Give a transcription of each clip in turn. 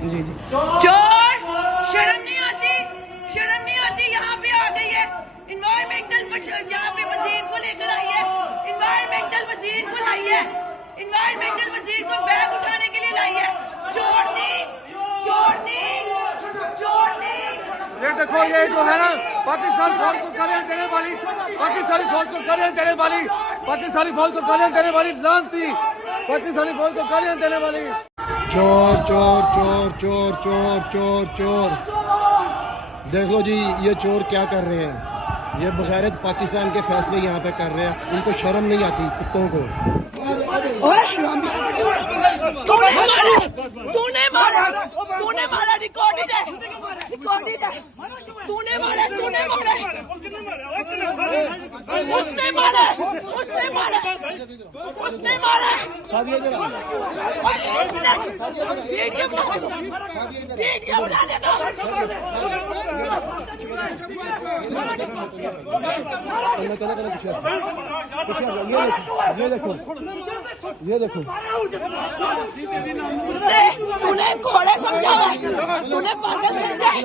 जी जी। चोर, शर्म नहीं आती, शर्म नहीं आती। यहाँ पे आ गई है इन्वायरमेंटल, यहाँ पे वजीर को लेकर आई है, इन्वायरमेंटल वजीर को लाई है, इन्वायरमेंटल वजीर को बैग उठाने के लिए लाई है। चोरनी, चोरनी, चोरनी। ये देखो, ये जो है ना पाकिस्तान फौज को गालियां देने वाली, पाकिस्तानी फौज को गालियां देने वाली, पाकिस्तानी फौज को गालियां देने वाली लानती, पाकिस्तानी फौज को गालियां देने वाली। चोर चोर चोर चोर चोर चोर चोर। देख लो जी, ये चोर क्या कर रहे हैं। ये बगैरत पाकिस्तान के फैसले यहाँ पे कर रहे हैं। इनको शर्म नहीं आती कुत्तों को। तूने मारा, तूने मारा, रिकॉर्डेड है, रिकॉर्डेड है। तूने मारा, तूने मारा, उसने मारा, उसने मारा, उसने मारा। वीडियो बनाने दो। ये देखो, ये देखो, तूने घोड़े समझा है, तूने पागल समझा है,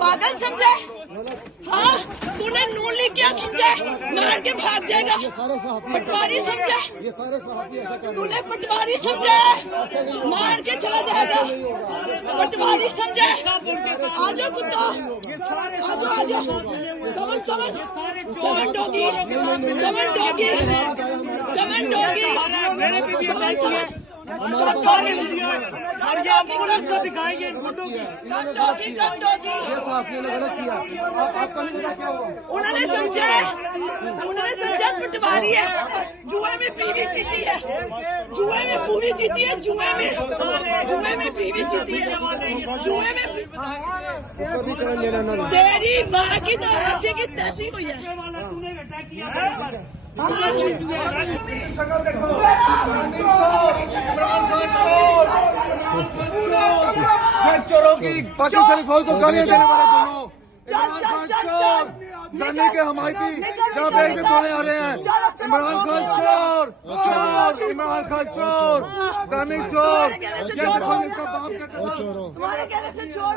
पागल समझा है। हाँ, तूने नून लीग क्या समझा है, मार के भाग जाएगा। पटवारी समझा है, ये सारे सहाफ़ी ऐसा कर रहे हैं। तूने पटवारी समझा है, मार के चला जाएगा। पटवारी समझा है। आ जाओ कुत्ता, आ जाओ, आ जाओ। कमन कमन कमन डॉगी, कमन डॉगी, कमन डॉगी, कमन कमन। दिखाएंगे गुड्डू की। ये सहाफ़ियों ने गलत किया। आपका नहीं क्या हुआ? उन्होंने समझा पटवारी है, जुए में बीवी जीती है, जुए में पूरी जीती है, जुए में बीवी जीती है, जुए में। तेरी माँ की तो ऐसी की तैसी हुई है। चोरों की पाकिस्तानी फौज को गालियां देने वाले दोनों। इमरान खान चोर, जाने के हमायती जहाँ पे एक धोने आ रहे हैं। इमरान खान चोर, चोर, इमरान खान चोर, जाने चोर। ये देखो, इसका बाप कहता है तुम्हारे कहने से चोर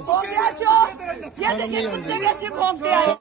हो गया, चोर, ये देखिए कुत्ते कैसे भौंकते हैं।